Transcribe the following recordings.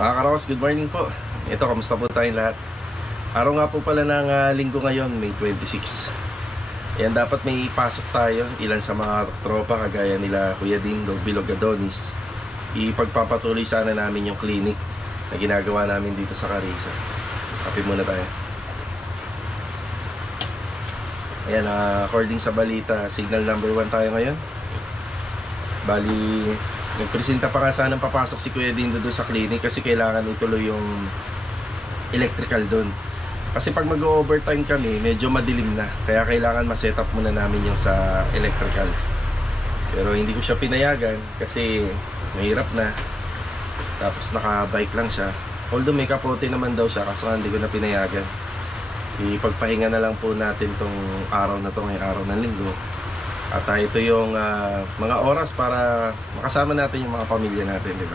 Mga Karos, good morning po. Ito, kamusta po tayong lahat? Araw nga po pala ng linggo ngayon, May 26. Ayan, dapat may pasok tayo. Ilan sa mga tropa, kagaya nila Kuya Dindo, Bilog Adonis. Ipagpapatuloy sana namin yung clinic na ginagawa namin dito sa Carissa. Kape muna tayo. Ayan, according sa balita, signal number 1 tayo ngayon. Bali, nagpresenta pa nga sana papasok si Kuya Dindo doon sa clinic kasi kailangan ituloy yung electrical doon. Kasi pag mag-overtime kami, medyo madilim na. Kaya kailangan ma-set up muna namin yung sa electrical. Pero hindi ko siya pinayagan kasi mahirap na. Tapos naka-bike lang siya. Although may kapote naman daw siya, kaso hindi ko na pinayagan. Ipagpahinga na lang po natin tong araw na to, ngayong araw ng linggo. At ito yung mga oras para makasama natin yung mga pamilya natin, di ba?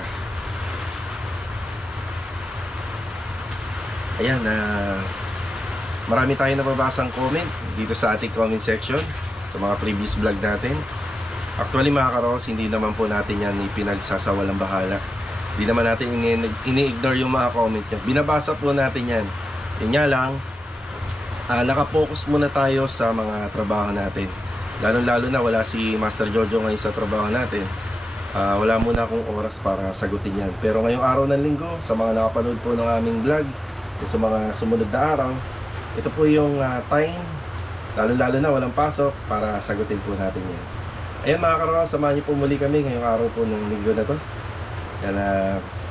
Ayan, marami tayong nababasang comment dito sa ating comment section sa mga previous vlog natin. Actually mga Karos, hindi naman po natin yan ipinagsasawalang bahala. Hindi naman natin ini-ignore yung mga comment nyo. Binabasa po natin yan. Yun nga lang, nakapokus muna tayo sa mga trabaho natin. Lalo na wala si Master Jojo ngayon sa trabaho natin. Wala muna akong oras para sagutin yan. Pero ngayong araw ng linggo, sa mga nakapanood po ng aming vlog, sa mga sumunod na araw, ito po yung time, lalo na walang pasok, para sagutin po natin yan. Ayan mga Karos, samahan niyo po muli kami ngayong araw po ng linggo na to. Yan,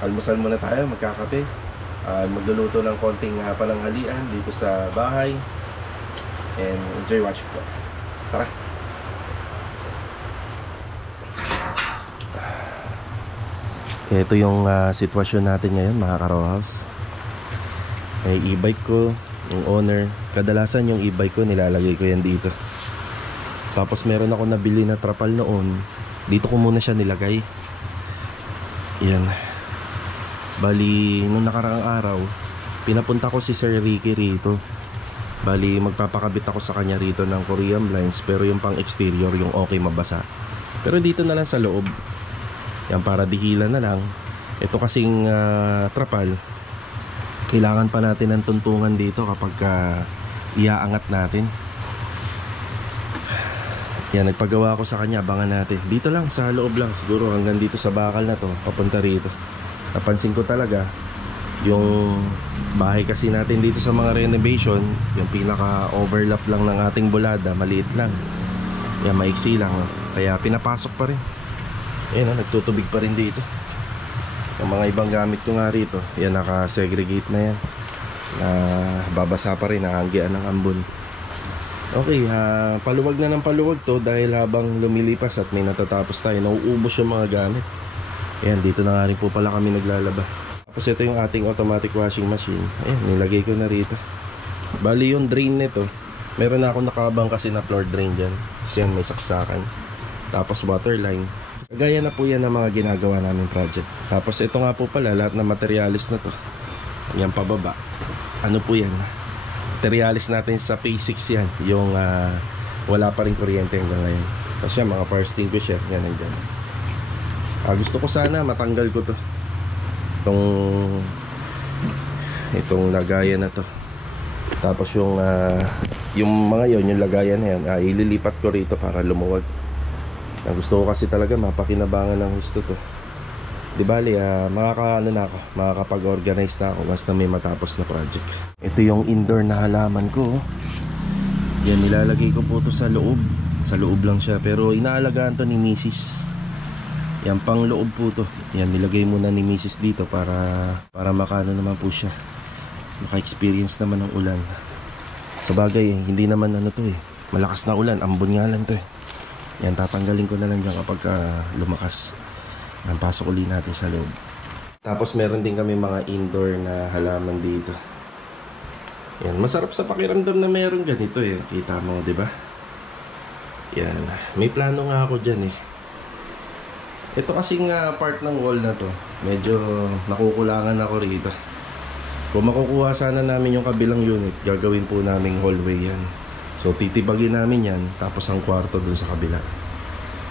almusal muna tayo, magkakape. Magluluto ng konting pananghalian dito sa bahay. And enjoy watching po. Tara! Ito yung sitwasyon natin ngayon mga Karos. May e-bike ko, yung owner. Kadalasan yung e-bike ko nilalagay ko yan dito. Tapos meron ako nabili na trapal noon. Dito ko muna siya nilagay. Yan. Bali, nung nakaraang araw, pinapunta ko si Sir Ricky rito. Bali, magpapakabit ako sa kanya rito ng Korean blinds. Pero yung pang exterior, yung okay mabasa. Pero dito na lang sa loob. Yan, para dihilan na lang. Ito kasing trapal, kailangan pa natin ng tuntungan dito kapag iaangat natin. Yan, nagpagawa ko sa kanya, abangan natin. Dito lang, sa loob lang, siguro hanggang dito sa bakal na to, papunta rito. Napansin ko talaga, yung bahay kasi natin dito sa mga renovation, yung pinaka-overlap lang ng ating bulada, maliit lang. Yan, maiksi lang. Kaya pinapasok pa rin. Ayan, nagtutubig pa rin dito. Ang mga ibang gamit ko nga rito, yan, naka-segregate na yan. Babasa pa rin, nakahanggian ng ambon. Okay, paluwag na ng paluwag to dahil habang lumilipas at may natatapos tayo, nauubos yung mga gamit. Ayan, dito na nga rin po pala kami naglalaba. Tapos ito yung ating automatic washing machine. Ayan, nilagay ko na rito. Bali yung drain nito, meron na akong nakabang kasi na floor drain dyan. Kasi yan, may saksakan. Tapos water line. Gaya na po yan ng mga ginagawa namin project. Tapos ito nga po pala, lahat ng materialis na to, yan pababa. Ano po yan? Materialis natin sa P6 yan. Yung wala pa rin kuryente hanggang ngayon. Tapos yan, mga fire extinguisher, yan nandiyan. Gusto ko sana matanggal ko to, itong lagayan na to. Tapos yung mga yon, yung lagayan na yan, ililipat ko rito para lumuwag. Gusto ko kasi talaga mapakinabangan ng gusto to. Di bali, makakapag-organize na ako basta may matapos na project. Ito yung indoor na halaman ko. Yan, nilalagay ko po to sa loob. Sa loob lang siya, pero inaalagaan to ni Mrs. Yan, pang loob po to. Yan, nilagay muna ni Mrs. dito para makano naman po siya, maka-experience naman ng ulan. Sa bagay, hindi naman ano to malakas na ulan, ambon nga lang to Yan, tatanggalin ko na lang dyan kapag lumakas. Yan, pasok ulit natin sa loob. Tapos meron din kami mga indoor na halaman dito. Yan, masarap sa pakiramdam na meron ganito Kita mo, di ba? Yan, may plano nga ako dyan Ito kasing part ng wall na to, medyo nakukulangan ako rito. Kung makukuha sana namin yung kabilang unit, gagawin po naming hallway yan. So titibagin namin yan, tapos ang kwarto dun sa kabila.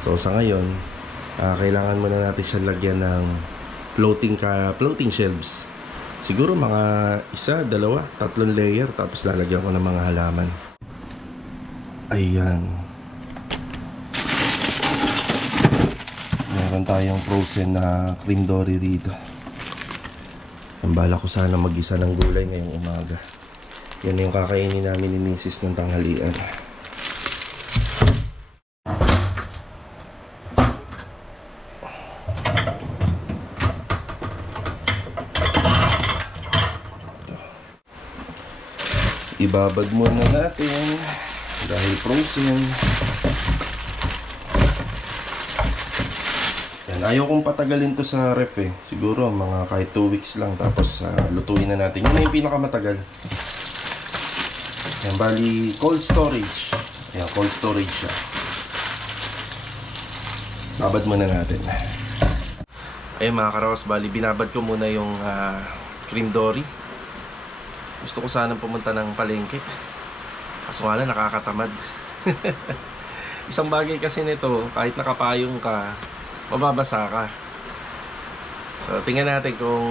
So sa ngayon, kailangan muna natin siya lagyan ng floating shelves. Siguro mga 1, 2, 3 layer, tapos lalagyan ko ng mga halaman. Ayan. Meron tayong frozen na cream dory dito. Ang bala ko sana mag-isa ng gulay ngayong umaga. Yan yung kakainin namin ni Mrs. ng tanghalian. Ibabad muna natin dahil frozen. Yan, ayaw kong patagalin to sa ref eh. Siguro mga kahit 2 weeks lang, tapos lutuin na natin. Yun na yung pinakamatagal. Yan, bali cold storage. Yan, cold storage siya. Babad muna natin. Ayun mga karaos, bali binabad ko muna yung cream dory. Gusto ko sanang pumunta ng palengke. Kaso nga lang, nakakatamad. Isang bagay kasi nito, kahit nakapayong ka, mababasa ka. So, tingnan natin kung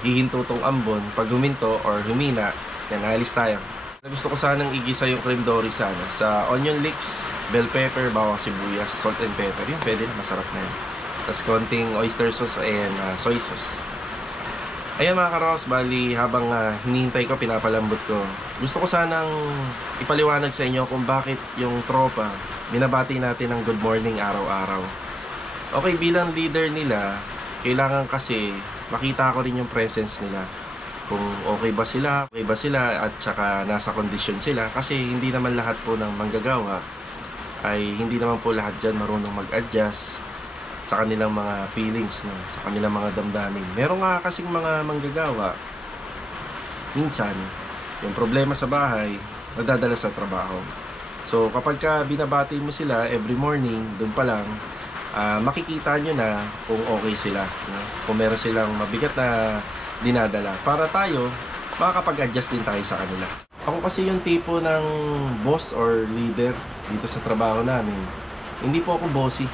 hihinto tong ambon. Pag huminto or humina, yan, alis tayo. Gusto ko sanang igisa yung cream dory sana sa onion leeks, bell pepper, bawang sibuyas, salt and pepper. Yun, pwede na, masarap na yun. Tapos konting oyster sauce and soy sauce. Ayan mga karos, bali habang hinihintay ko, pinapalambot ko. Gusto ko sanang ipaliwanag sa inyo kung bakit yung tropa, binabati natin ng good morning araw-araw. Okay, bilang leader nila, kailangan kasi makita ko rin yung presence nila. Kung okay ba sila at saka nasa kondisyon sila. Kasi hindi naman lahat po ng manggagawa ay hindi naman po lahat dyan marunong mag-adjust sa kanilang mga feelings, no? Sa kanilang mga damdamin. Meron nga kasing mga manggagawa, minsan, yung problema sa bahay, nadadala sa trabaho. So, kapag ka binabati mo sila every morning, dun pa lang, makikita nyo na kung okay sila. No? Kung meron silang mabigat na dinadala. Para tayo, makakapag-adjust din tayo sa kanila. Ako kasi yung tipo ng boss or leader dito sa trabaho namin. Hindi po ako bossy.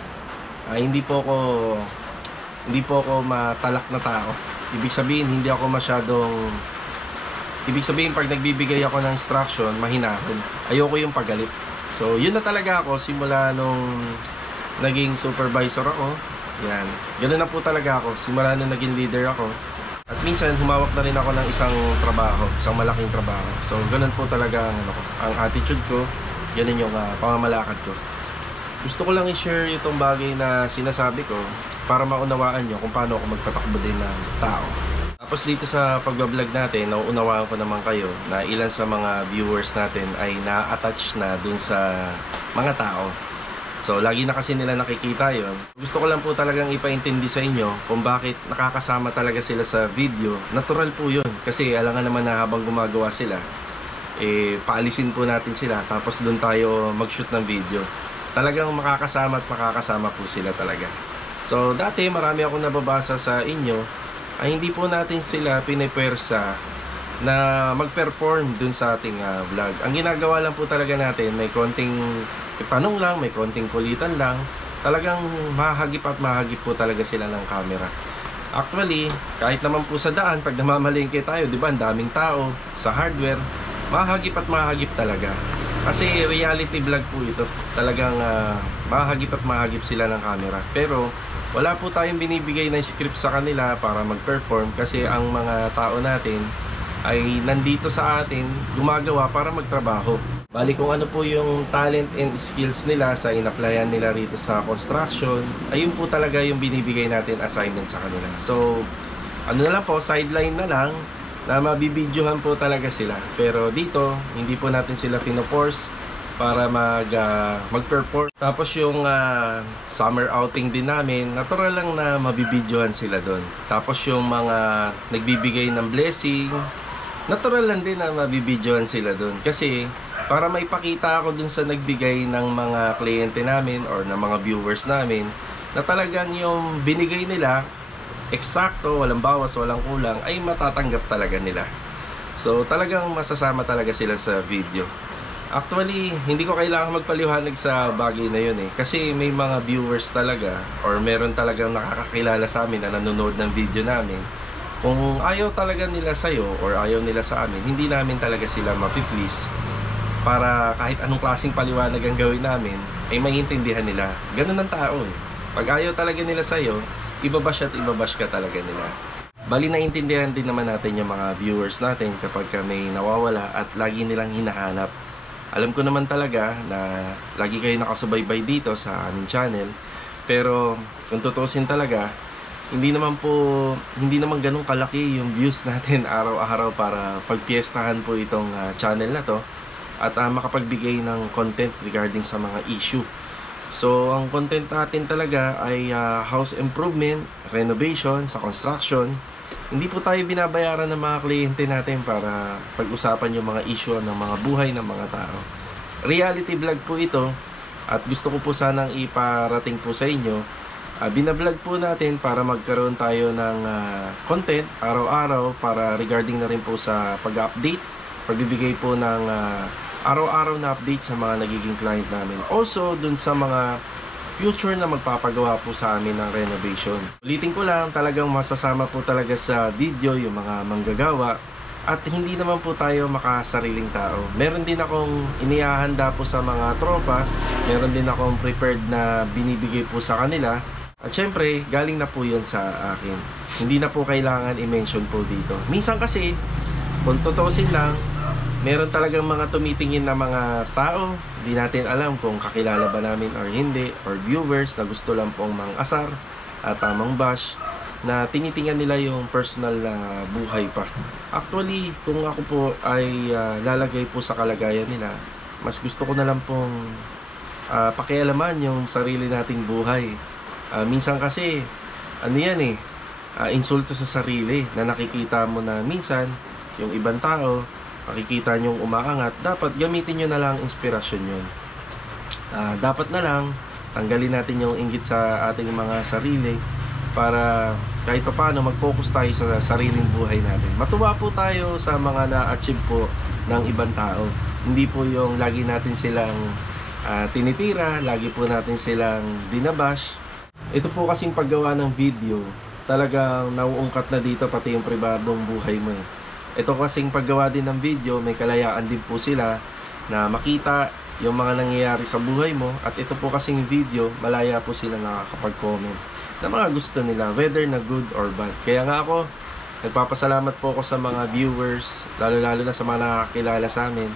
Hindi po ako matalak na tao. Ibig sabihin pag nagbibigay ako ng instruction, mahinahon. Ayoko yung pagalit. So, yun na talaga ako simula nung naging supervisor ako. Yan. Ganun na po talaga ako simula nung naging leader ako. At minsan humawak na rin ako ng isang malaking trabaho. So, ganun po talaga ang attitude ko. Ganun yung pamamalakad ko. Gusto ko lang i-share itong bagay na sinasabi ko para maunawaan nyo kung paano ako magtatakbo din ng tao. Tapos dito sa pagbablog natin, nauunawaan ko naman kayo na ilan sa mga viewers natin ay na-attach na dun sa mga tao. So, lagi na kasi nila nakikita yon. Gusto ko lang po talagang ipaintindi sa inyo kung bakit nakakasama talaga sila sa video. Natural po yun. Kasi alam nga naman na habang gumagawa sila, paalisin po natin sila. Tapos dun tayo mag-shoot ng video. Talagang makakasama at makakasama po sila talaga. So, dati marami akong nababasa sa inyo ay hindi po natin sila pinipwersa na mag-perform dun sa ating vlog. Ang ginagawa lang po talaga natin, may konting tanong lang, may konting kulitan lang. Talagang mahagip at mahagip po talaga sila ng camera. Actually, kahit naman po sa daan, pag namamalengke tayo, di ba, ang daming tao sa hardware, mahagip at mahagip talaga. Kasi reality vlog po ito. Talagang mahagip at mahagip sila ng camera. Pero wala po tayong binibigay na script sa kanila para mag-perform kasi ang mga tao natin ay nandito sa atin gumagawa para magtrabaho. Bali kung ano po yung talent and skills nila sa in-applyan nila rito sa construction, ayun po talaga yung binibigay natin assignment sa kanila. So, ano na lang po, sideline na lang na mabibidyohan po talaga sila. Pero dito, hindi po natin sila pinoforce para mag-perform. Tapos yung summer outing din namin, natural lang na mabibidyohan sila doon. Tapos yung mga nagbibigay ng blessing, natural lang din na mabibidyohan sila doon. Kasi para maipakita ako dun sa nagbigay ng mga kliyente namin or ng mga viewers namin na talagang yung binigay nila eksakto, walang bawas, walang kulang, ay matatanggap talaga nila. So talagang masasama talaga sila sa video. Actually, hindi ko kailangan magpaliwanag sa bagay na yun eh. Kasi may mga viewers talaga or meron talagang nakakakilala sa amin na nanonood ng video namin. Kung ayaw talaga nila sa'yo or ayaw nila sa amin, hindi namin talaga sila mapiplease para kahit anong klaseng paliwanag ang gawin namin, ay maiintindihan nila. Ganun ang tao eh. Pag ayaw talaga nila sa'yo, ibabash at ibabash ka talaga nila. Bali naiintindihan din naman natin yung mga viewers natin kapag may nawawala at lagi nilang hinahanap. Alam ko naman talaga na lagi kayo nakasubaybay dito sa aming channel. Pero kung tutusin talaga, hindi naman ganun kalaki yung views natin araw-araw para pagpiestahan po itong channel na to at makapagbigay ng content regarding sa mga issue. So ang content natin talaga ay house improvement, renovation, sa construction. Hindi po tayo binabayaran ng mga kliyente natin para pag-usapan yung mga issue ng mga buhay ng mga tao. Reality vlog po ito at gusto ko po sanang iparating po sa inyo. Binablog po natin para magkaroon tayo ng content araw-araw para regarding na rin po sa pag-update, pagbibigay po ng araw-araw na update sa mga nagiging client namin. Also, dun sa mga future na magpapagawa po sa amin ng renovation. Ulitin ko lang, talagang masasama po talaga sa video yung mga manggagawa at hindi naman po tayo makasariling tao. Meron din akong inihahanda po sa mga tropa, meron din akong prepared na binibigay po sa kanila at syempre, galing na po yun sa akin. Hindi na po kailangan i-mention po dito. Minsan kasi, kung tutusin lang, meron talagang mga tumitingin na mga tao, hindi natin alam kung kakilala ba namin or hindi, or viewers na gusto lang pong mang-asar at mang-bash, na tinitingnan nila yung personal na buhay pa. Actually, kung ako po ay lalagay po sa kalagayan nila, mas gusto ko na lang pong pakialaman yung sarili nating buhay. Minsan kasi, ano yan insulto sa sarili na nakikita mo na minsan, yung ibang tao, makikita nyong umaangat, dapat gamitin nyo na lang inspirasyon yun. Dapat na lang tanggalin natin yung inggit sa ating mga sarili para kahit pa paano mag-focus tayo sa sariling buhay natin. Matuwa po tayo sa mga na-achieve po ng ibang tao. Hindi po yung lagi natin silang tinitira, lagi po natin silang binabash. Ito po kasing paggawa ng video, talagang nauungkat na dito pati yung pribadong buhay mo eh. Ito kasing paggawa din ng video, may kalayaan din po sila na makita yung mga nangyayari sa buhay mo. At ito po kasing video, malaya po sila nakakapag-comment na mga gusto nila, whether na good or bad. Kaya nga ako, nagpapasalamat po ako sa mga viewers, lalo-lalo na sa mga nakakilala sa amin,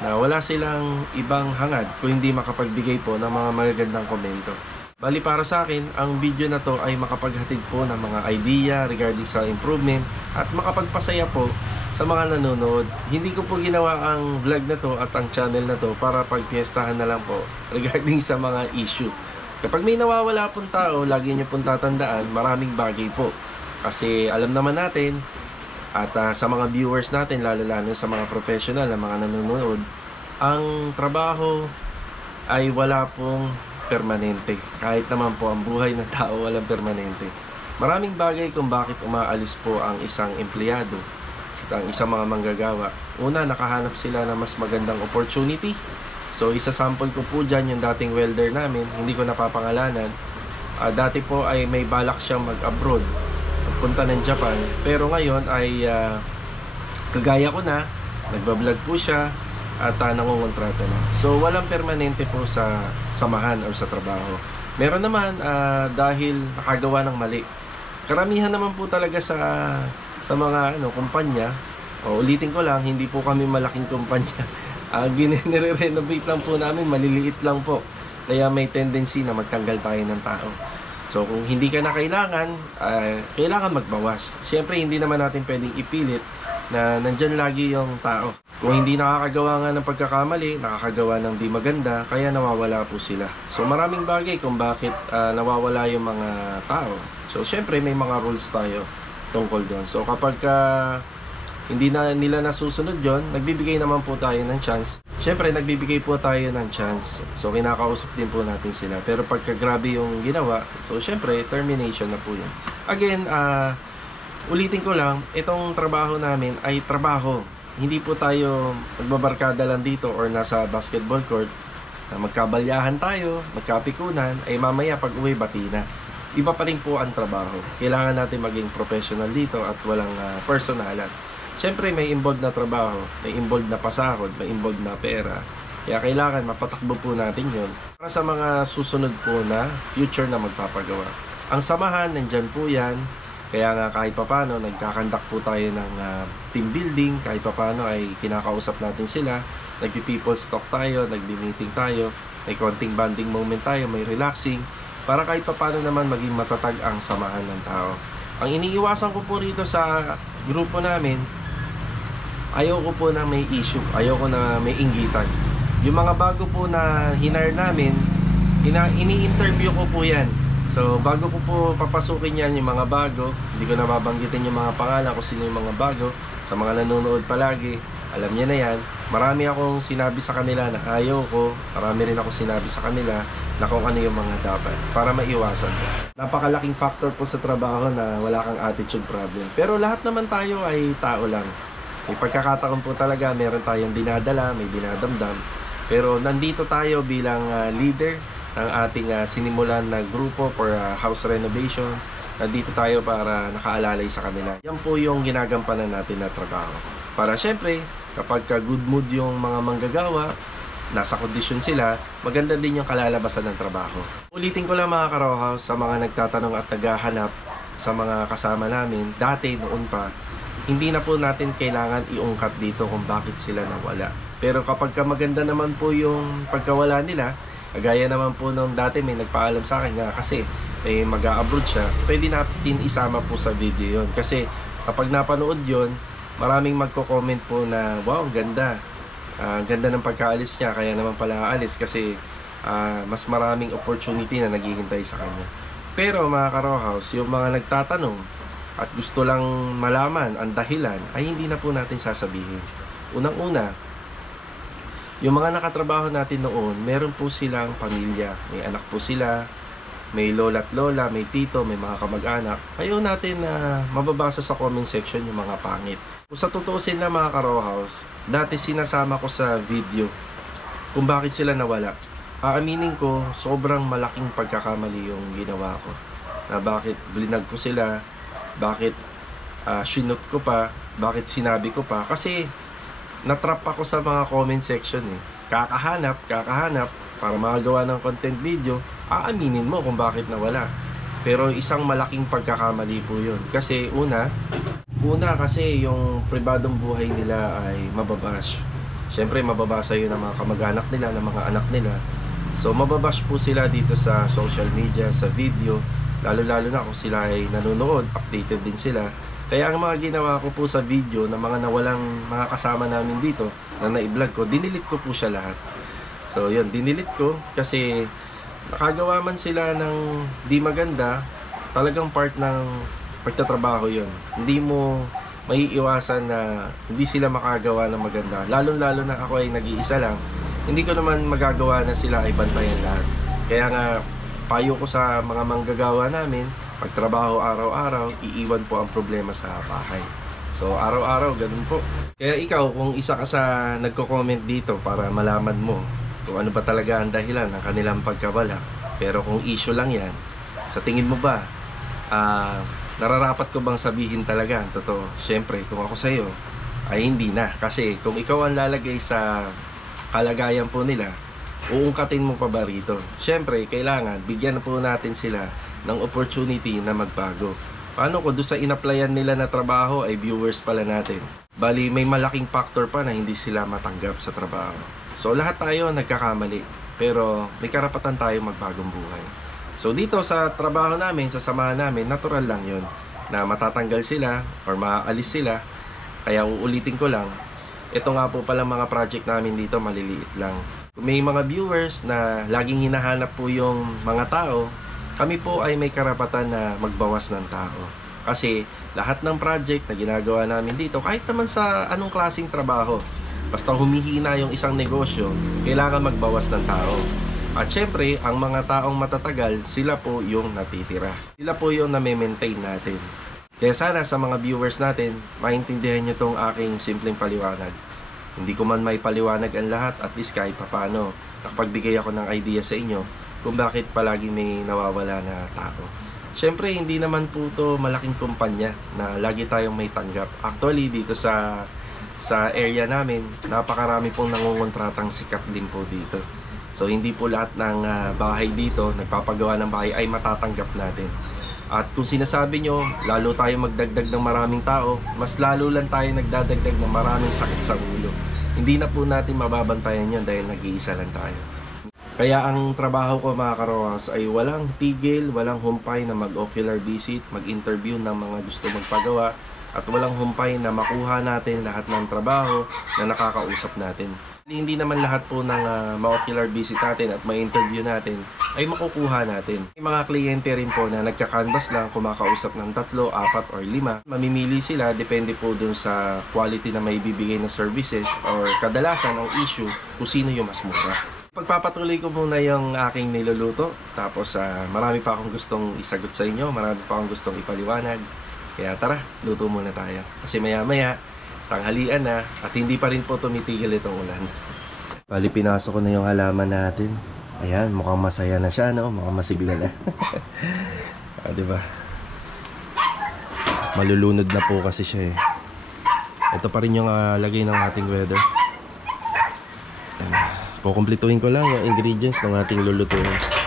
na wala silang ibang hangad kung hindi makapagbigay po ng mga magagandang komento. Bali para sa akin, ang video na to ay makapaghatid po ng mga idea regarding sa improvement at makapagpasaya po sa mga nanonood. Hindi ko po ginawa ang vlog na to at ang channel na to para pagpiestahan na lang po regarding sa mga issue. Kapag may nawawala pong tao, lagi nyo pong tatandaan, maraming bagay po. Kasi alam naman natin, at sa mga viewers natin, lalo-lalo sa mga professional na mga nanonood, ang trabaho ay wala pong permanente. Kahit naman po ang buhay ng tao walang permanente. Maraming bagay kung bakit umaalis po ang isang empleyado at ang isang mga manggagawa. Una, nakahanap sila ng mas magandang opportunity. So, isa-sample ko po dyan yung dating welder namin. Hindi ko napapangalanan. Dati po ay may balak siyang mag-abroad, magpunta ng Japan. Pero ngayon ay kagaya ko na, nagbablog po siya at nangungontrata na. So walang permanente po sa samahan or sa trabaho. Meron naman dahil nakagawa ng mali. Karamihan naman po talaga sa mga kumpanya. Ulitin ko lang, hindi po kami malaking kumpanya. Nire-renovate lang po namin, maliliit lang po. Kaya may tendency na magtanggal tayo ng tao. So kung hindi ka na kailangan magbawas. Siyempre hindi naman natin pwedeng ipilit na nandyan lagi yung tao. Kung hindi nakakagawa nga ng pagkakamali, nakakagawa ng di maganda, kaya nawawala po sila. So maraming bagay kung bakit nawawala yung mga tao. So syempre may mga rules tayo tungkol doon. So kapag hindi na nila nasusunod yon, nagbibigay naman po tayo ng chance. Syempre nagbibigay po tayo ng chance. So kinakausap din po natin sila. Pero pagka grabe yung ginawa, so syempre termination na po yun. Again, ulitin ko lang, itong trabaho namin ay trabaho. hindi po tayo magbabarkada lang dito or nasa basketball court na magkabalyahan tayo, magkapikunan, ay mamaya pag uwi bati na. Iba pa rin po ang trabaho. Kailangan natin maging professional dito at walang personalan. Siyempre may involved na trabaho, may involved na pasahod, may involved na pera. Kaya kailangan mapatakbo po natin yun para sa mga susunod po na future na magpapagawa. Ang samahan, nandyan po yan. Kaya nga kahit papano, nagkakandak po tayo ng team building. Kahit papano ay kinakausap natin sila. Nagpi-people talk tayo, nagbi-meeting tayo. May konting bonding moment tayo, may relaxing. Para kahit papano naman maging matatag ang samahan ng tao. Ang iniiwasan ko po rito sa grupo namin, ayaw ko po na may issue. Ayaw ko na may inggitan. Yung mga bago po na hinire namin, ini-interview ko po yan. So, bago ko po papasukin yan yung mga bago, hindi ko na babanggitin yung mga pangalan kung sino yung mga bago. Sa mga nanonood palagi, alam niya na yan. Marami akong sinabi sa kanila na ayaw ko. Marami rin ako sinabi sa kanila na kung ano yung mga dapat para maiwasan. Napakalaking factor po sa trabaho na wala kang attitude problem. Pero lahat naman tayo ay tao lang. May pagkakataon po talaga, meron tayong dinadala, may dinadamdam. Pero nandito tayo bilang leader ng ating sinimulan na grupo for house renovation. Nandito tayo para nakaalalay sa kanila. Yan po yung ginagampanan natin na trabaho. Para syempre, kapag good mood yung mga manggagawa, nasa kondisyon sila, maganda din yung kalalabasan ng trabaho. Ulitin ko lang mga ka-row house sa mga nagtatanong at naghahanap sa mga kasama namin. Dati, noon pa, hindi na po natin kailangan iungkat dito kung bakit sila nawala. Pero kapag maganda naman po yung pagkawala nila, kagaya naman po nung dati may nagpaalam sa akin nga kasi mag-a-abroad siya, pwede natin isama po sa video yon. Kasi kapag napanood yon, maraming magko-comment po na wow, ganda. Ganda ng pagkaalis niya, kaya naman pala aalis kasi mas maraming opportunity na naghihintay sa kanya. Pero mga ka-row house, yung mga nagtatanong at gusto lang malaman ang dahilan, ay hindi na po natin sasabihin. Unang-una, yung mga nakatrabaho natin noon, meron po silang pamilya. May anak po sila, may lola at lola, may tito, may mga kamag-anak. Ayaw natin na mababasa sa comment section yung mga pangit. Kung sa tutuusin na mga ka-row house, dati sinasama ko sa video kung bakit sila nawala. Aaminin ko, sobrang malaking pagkakamali yung ginawa ko. Na bakit blinag ko sila, bakit shinot ko pa, bakit sinabi ko pa. Kasi natrap ako sa mga comment section eh. Kakahanap para makagawa ng content video, aaminin mo kung bakit nawala. Pero isang malaking pagkakamali po yun. Kasi una kasi yung pribadong buhay nila ay mababash. Siyempre mababasa yun ng mga kamag-anak nila, ng mga anak nila. So mababash po sila dito sa social media, sa video. Lalo-lalo na kung sila ay nanonood, updated din sila. Kaya ang mga ginawa ko po sa video ng mga nawalang mga kasama namin dito na na-vlog ko, dinilit ko po siya lahat. So yun, dinilit ko kasi nakagawa man sila ng di maganda, talagang part ng pagtatrabaho yun. Hindi mo maiiwasan na hindi sila makagawa ng maganda. Lalo-lalo na ako ay nag-iisa lang, hindi ko naman magagawa na sila ay bantayan lahat. Kaya nga, payo ko sa mga manggagawa namin, pagtrabaho araw-araw, iiwan po ang problema sa bahay. So, araw-araw, ganun po. Kaya ikaw, kung isa ka sa nagko-comment dito para malaman mo kung ano ba talaga ang dahilan ng kanilang pagkawala, pero kung issue lang yan, sa tingin mo ba, nararapat ko bang sabihin talaga ang totoo? Siyempre, kung ako sa'yo, ay hindi na. Kasi kung ikaw ang lalagay sa kalagayan po nila, uungkatin mo pa ba rito? Siyempre, kailangan, bigyan po natin sila ng opportunity na magbago. Paano kung doon sa in-applyan nila na trabaho ay viewers pala natin? Bali, may malaking factor pa na hindi sila matanggap sa trabaho. So, lahat tayo nagkakamali. Pero, may karapatan tayo magbagong buhay. So, dito sa trabaho namin, sa samahan namin, natural lang yun. Na matatanggal sila or maaalis sila. Kaya uulitin ko lang, ito nga po palang mga project namin dito, maliliit lang. Kung may mga viewers na laging hinahanap po yung mga tao, kami po ay may karapatan na magbawas ng tao. Kasi lahat ng project na ginagawa namin dito, kahit naman sa anong klaseng trabaho, basta humihina yung isang negosyo, kailangan magbawas ng tao. At syempre, ang mga taong matatagal, sila po yung natitira. Sila po yung name-maintain natin. Kaya sana sa mga viewers natin, maintindihan nyo tong aking simpleng paliwanag. Hindi ko man may paliwanag ang lahat, at least kahit papaano, nakapagbigay ako ng idea sa inyo kung bakit palagi may nawawala na tao. Siyempre, hindi naman po to malaking kumpanya na lagi tayong may tanggap. Actually, dito sa area namin, napakarami pong nangungontratang sikat din po dito. So, hindi po lahat ng bahay dito, nagpapagawa ng bahay ay matatanggap natin. At kung sinasabi nyo, lalo tayo magdagdag ng maraming tao, mas lalo lang tayo nagdadagdag ng maraming sakit sa ulo. Hindi na po natin mababantayan yun dahil nag-iisa lang tayo. Kaya ang trabaho ko mga karowas ay walang tigil, walang humpay na mag-ocular visit, mag-interview ng mga gusto magpagawa, at walang humpay na makuha natin lahat ng trabaho na nakakausap natin. Hindi naman lahat po ng ma-ocular visit natin at ma-interview natin ay makukuha natin. May mga kliyente rin po na nagka-canvas lang, kumakausap ng 3, 4 or 5. Mamimili sila, depende po dun sa quality na may bibigay na services or kadalasan ang issue kung sino yung mas mura. Pagpapatuloy ko muna yung aking niluluto, tapos marami pa akong gustong isagot sa inyo, marami pa akong gustong ipaliwanag. Kaya tara, luto muna tayo. Kasi maya-maya, tanghalian na at hindi pa rin po tumitigil itong ulan. Bali, pinasok ko na yung halaman natin. Ayan, mukhang masaya na siya, no? Mukhang masigla na. Diba? Malulunod na po kasi siya eh. Ito pa rin yung lagay ng ating weather. Kukumplituhin ko lang yung ingredients ng ating lulutuin.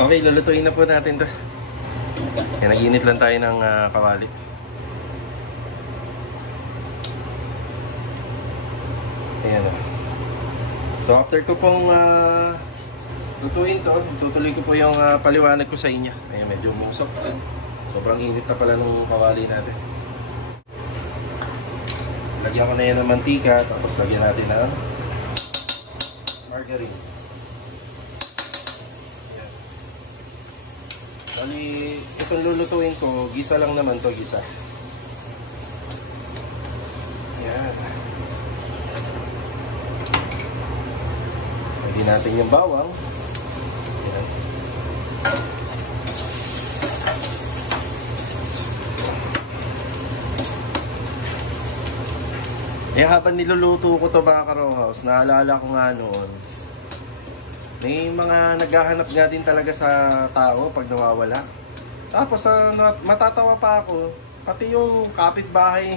Okay, lulutuin na po natin to. Kaya nag-init lang tayo ng kawali. Ayan o. So after ko pong lutuin to, tutuloy ko po yung paliwanag ko sa inyo. Ayan, medyo umusok. Sobrang init na pala nung kawali natin. Lagyan ko na yan ng mantika, tapos lagyan natin ng margarine. Bali, itong lulutuin ko, gisa lang naman to, gisa. Ayan. Lagyan natin yung bawang. Ayan. Habang niluluto ko to mga ka-Rowhouse, naalala ko nga noon, may mga naghahanap nga din talaga sa tao pag nawawala. Tapos matatawa pa ako, pati yung kapitbahay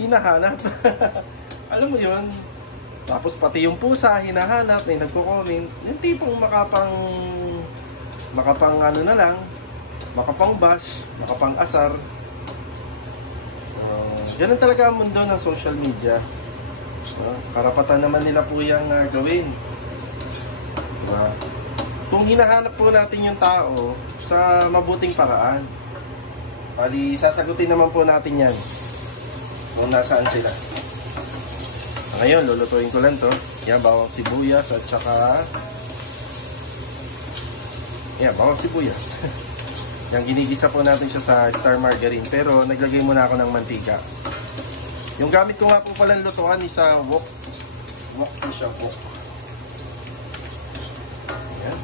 hinahanap. Alam mo yun? Tapos pati yung pusa hinahanap, may nagko-comment. Yung tipong makapang ano na lang, makapang bash, makapang asar. So, ganun talaga ang mundo ng social media. Karapatan naman nila po yung gawin. Kung hinahanap po natin yung tao sa mabuting paraan, bali sasagutin naman po natin yan kung nasaan sila. Ngayon, lulutuin ko lang to. Yan, bawang sibuyas at saka yan, bawang sibuyas. Yan, ginigisa po natin siya sa star margarine, pero naglagay muna ako ng mantika. Yung gamit ko nga po palang lutuan is wok. Wok po siya, wok. Yan.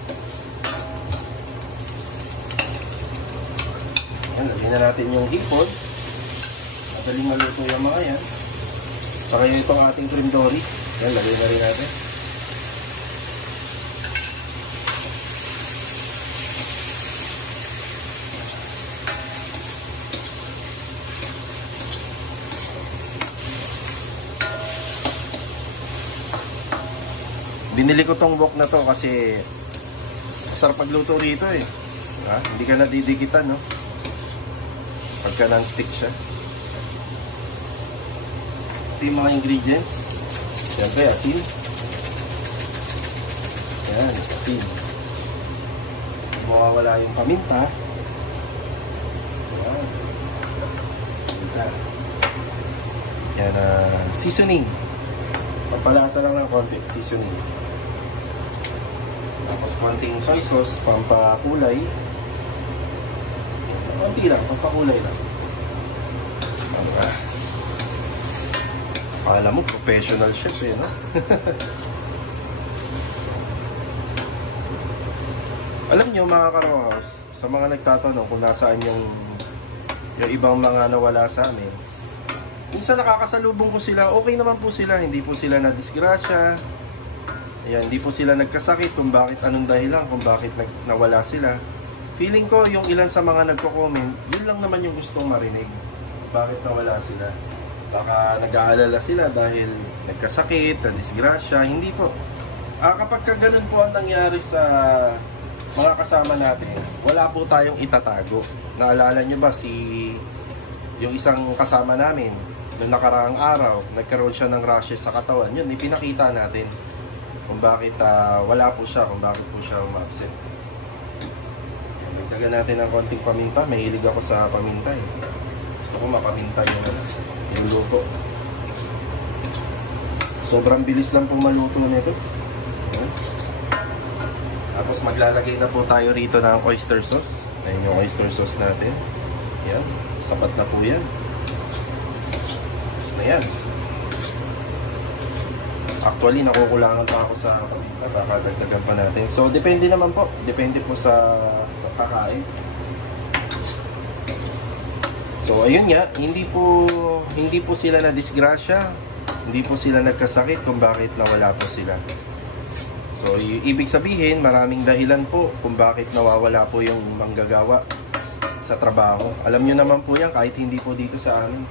Yan, lagyan na natin yung hipon. Madaling maluto yung mga yan. Saka yung itong ating cream dory. Yan, lagyan na rin natin. Binili ko tong wok na to kasi masarap magluto rito eh. Ha? Hindi ka nadidikitan, no? Pagka non-stick siya. Ito yung mga ingredients. Siyempre, asin. Ayan, asin. Mawawala yung paminta. Ayan. Paminta. Yan, seasoning. Pampalasa lang ng konti, seasoning. Tapos konting soy sauce, pampakulay. Konti lang, pampakulay lang. Diba? Akala mo, professional chef eh, no? Alam nyo mga Karohaus, sa mga nagtatanong kung nasaan yung ibang mga nawala sa amin, minsan nakakasalubong ko sila, okay naman po sila, hindi po sila na-disgrasya. Ayan, hindi po sila nagkasakit kung bakit, anong dahilan, kung bakit nawala sila. Feeling ko, yung ilan sa mga nagko-comment, yun lang naman yung gustong marinig. Bakit nawala sila? Baka nag-aalala sila dahil nagkasakit, na-disgrasya. Hindi po. Kapag ganun po ang nangyari sa mga kasama natin, wala po tayong itatago. Naalala nyo ba yung isang kasama namin, noong nakaraang araw, nagkaroon siya ng rashes sa katawan. Yun, ipinakita natin kung bakit wala po siya, kung bakit po siya ma-upset. Magdagan natin ng konting paminta. Mahilig ako sa paminta eh. Gusto ko mapaminta yung luto. Sobrang bilis lang pong maluto nito. Tapos maglalagay na po tayo rito ng oyster sauce. Ayan yung oyster sauce natin. Yan, sapat na po yan. Tapos na yan. Actually, nakukulangan pa ako sa paminta. Baka dagdagan pa natin. So, depende naman po. Depende po sa kakain. So, ayun nga. Hindi po sila na-disgrasya. Hindi po sila nagkasakit kung bakit nawala po sila. So, ibig sabihin, maraming dahilan po kung bakit nawawala po yung manggagawa sa trabaho. Alam nyo naman po yan, kahit hindi po dito sa amin.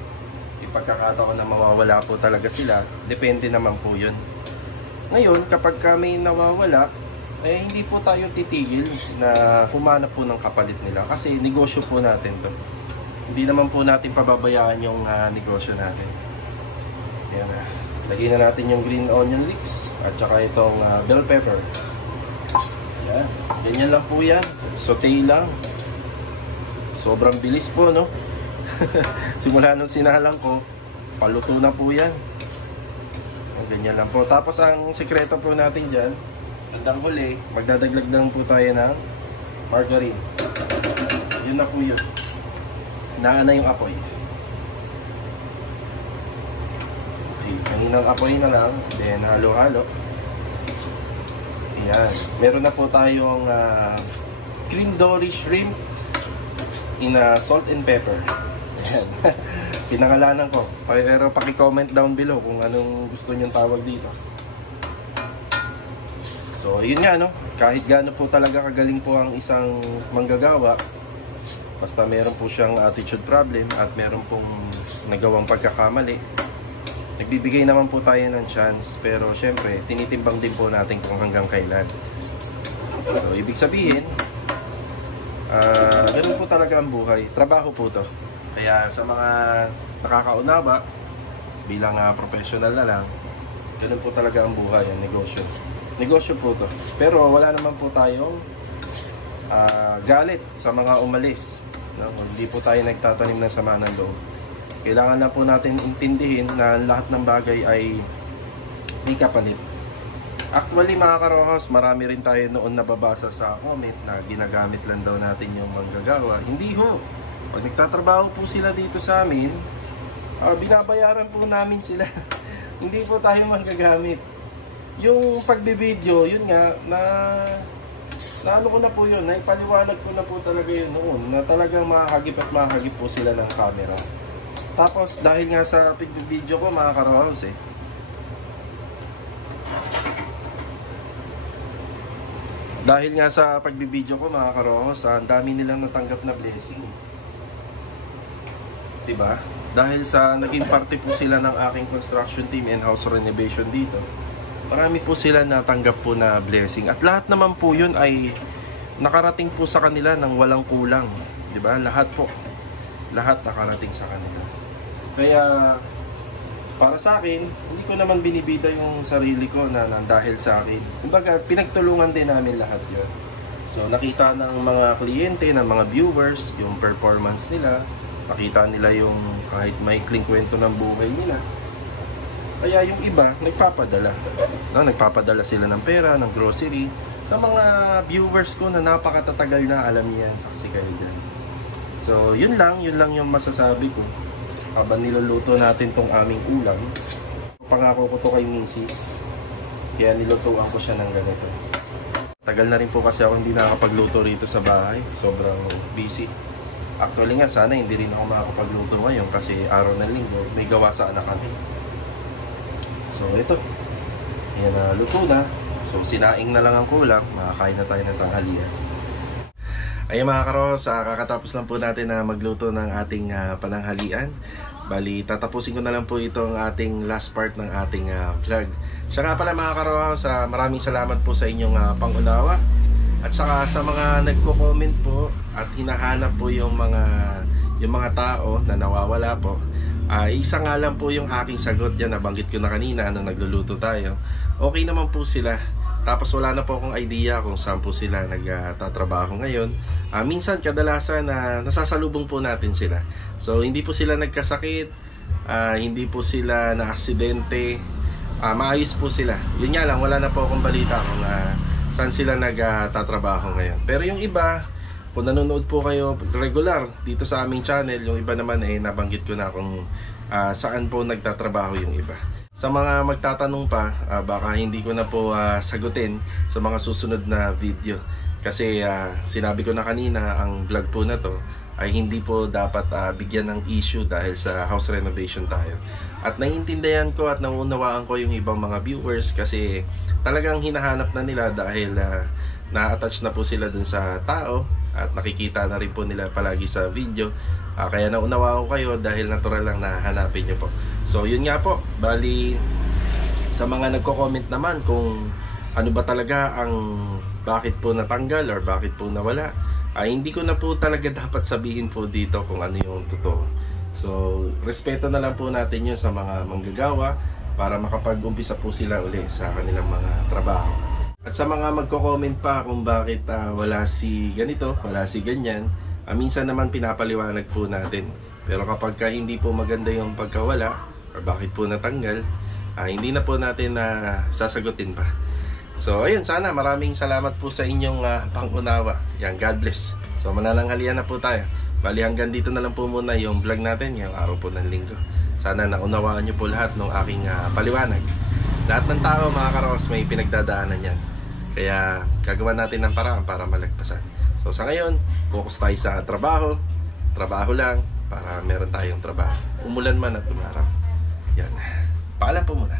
Pagkakataon na mawawala po talaga sila, depende naman po yun. Ngayon, kapag kami nawawala, eh hindi po tayo titigil na humanap po ng kapalit nila kasi negosyo po natin to. Hindi naman po natin pababayaan yung negosyo natin. Ayan, lagyan na natin yung green onion leeks at saka itong bell pepper. Ayan, ganyan lang po yan. Saute lang. Sobrang bilis po, no? Simula nung sinalang ko, paluto na po yan. Ganyan lang po. Tapos ang sikreto po natin dyan, hanggang huli, magdadaglag lang po tayo ng margarine. Yun na po yun. Hinaan na yung apoy. Okay, kaninang apoy na lang, then halo-halo. Ayan. Meron na po tayong cream dory shrimp in salt and pepper. Ayan. Pinangalanan ko. Pero paki-comment down below kung anong gusto nyong tawag dito. So, yun nga, no? Kahit gaano po talaga kagaling po ang isang manggagawa, basta meron po siyang attitude problem at meron pong nagawang pagkakamali, nagbibigay naman po tayo ng chance. Pero, syempre, tinitimbang din po natin kung hanggang kailan. So, ibig sabihin, ganun po talaga ang buhay. Trabaho po to. Kaya sa mga nakakaunawa, bilang professional na lang, ganun po talaga ang buhay, ang negosyo. Negosyo po to. Pero wala naman po tayong galit sa mga umalis. No? Hindi po tayo nagtatanim ng sama ng loob. Kailangan na po natin intindihin na lahat ng bagay ay may kapalit. Actually mga Karohaus, marami rin tayo noon nababasa sa comment na ginagamit lang daw natin yung manggagawa. Hindi ho. Pag nagtatrabaho po sila dito sa amin, binabayaran po namin sila. Hindi po tayo manggagamit. Yung pagbibideo, yun nga, na Naano ko na po yun, naipaliwanag ko na po talaga yun noon, na talagang makakagip at makakagip po sila ng camera. Tapos dahil nga sa video ko mga ka-Rouse dahil nga sa pagbibideo ko mga ka-Rouse, ang dami nilang natanggap na blessing. Diba? Dahil sa naging parte po sila ng aking construction team and house renovation dito, marami po sila natanggap po na blessing. At lahat naman po yun ay nakarating po sa kanila ng walang kulang. Diba? Lahat po. Lahat nakarating sa kanila. Kaya para sa akin, hindi ko naman binibida yung sarili ko na dahil sa akin. Kumbaga, pinagtulungan din namin lahat yun. So, nakita ng mga kliyente, ng mga viewers, yung performance nila. Nakita nila yung kahit maikling kwento ng buhay nila. Kaya yung iba, nagpapadala. No, nagpapadala sila ng pera, ng grocery. Sa mga viewers ko na napakatatagal na, alam yan, saksi kayo dyan. So, yun lang yung masasabi ko. Habang niluluto natin tong aming ulam, pangako ko to kay Mrs. Kaya nilutuan ko siya ng ganito. Tagal na rin po kasi ako hindi nakakapagluto rito sa bahay. Sobrang busy. Actually nga, sana hindi rin ako makakapagluto ngayon kasi araw ng linggo, may gawa sa anak kami. So ito, yan na, luto na. So sinaing na lang ang kulang, makakain na tayo ng tanghalian. Ayun mga karos, kakatapos lang po natin na magluto ng ating pananghalian. Bali, tatapusin ko na lang po itong ating last part ng ating vlog. Siya nga pala mga karos, maraming salamat po sa inyong pangunawa. At saka sa mga nagko-comment po at hinahanap po yung mga tao na nawawala po. Isa nga lang po yung aking sagot yan, nabanggit ko na kanina nung nagluluto tayo. Okay naman po sila. Tapos wala na po akong idea kung saan po sila nagtatrabaho ngayon. Minsan kadalasan nasasalubong po natin sila. So hindi po sila nagkasakit, hindi po sila na-aksidente, maayos po sila. Yun nga lang, wala na po akong balita kung saan sila nagtatrabaho ngayon. Pero yung iba, kung nanonood po kayo regular dito sa aming channel, yung iba naman nabanggit ko na kung saan po nagtatrabaho yung iba. Sa mga magtatanong pa, baka hindi ko na po sagutin sa mga susunod na video. Kasi sinabi ko na kanina, ang vlog po na to ay hindi po dapat bigyan ng issue dahil sa house renovation tayo. At naiintindihan ko at nauunawaan ko yung ibang mga viewers kasi talagang hinahanap na nila dahil na-attach na po sila dun sa tao at nakikita na rin po nila palagi sa video. Kaya naunawa ko kayo dahil natural lang na hanapin nyo po. So yun nga po, bali sa mga nagko-comment naman kung ano ba talaga ang bakit po natanggal or bakit po nawala, hindi ko na po talaga dapat sabihin po dito kung ano yung totoo. So respeto na lang po natin yun sa mga manggagawa para makapag-umpisa po sila uli sa kanilang mga trabaho. At sa mga magko-comment pa kung bakit wala si ganito, wala si ganyan, minsan naman pinapaliwanag po natin. Pero kapag hindi po maganda yung pagkawala or bakit po natanggal, hindi na po natin sasagutin pa. So ayun, sana maraming salamat po sa inyong pangunawa. Yan, God bless. So manananghalian na po tayo. Bali hanggang dito na lang po muna yung vlog natin ngayong araw po ng linggo. Sana naunawaan nyo po lahat ng aking paliwanag. Lahat ng tao mga karos may pinagdadaanan yan. Kaya gagawa natin ng paraan para malagpasan. So sa ngayon, focus tayo sa trabaho. Trabaho lang para meron tayong trabaho. Umulan man at umaraw. Yan. Paalam po muna.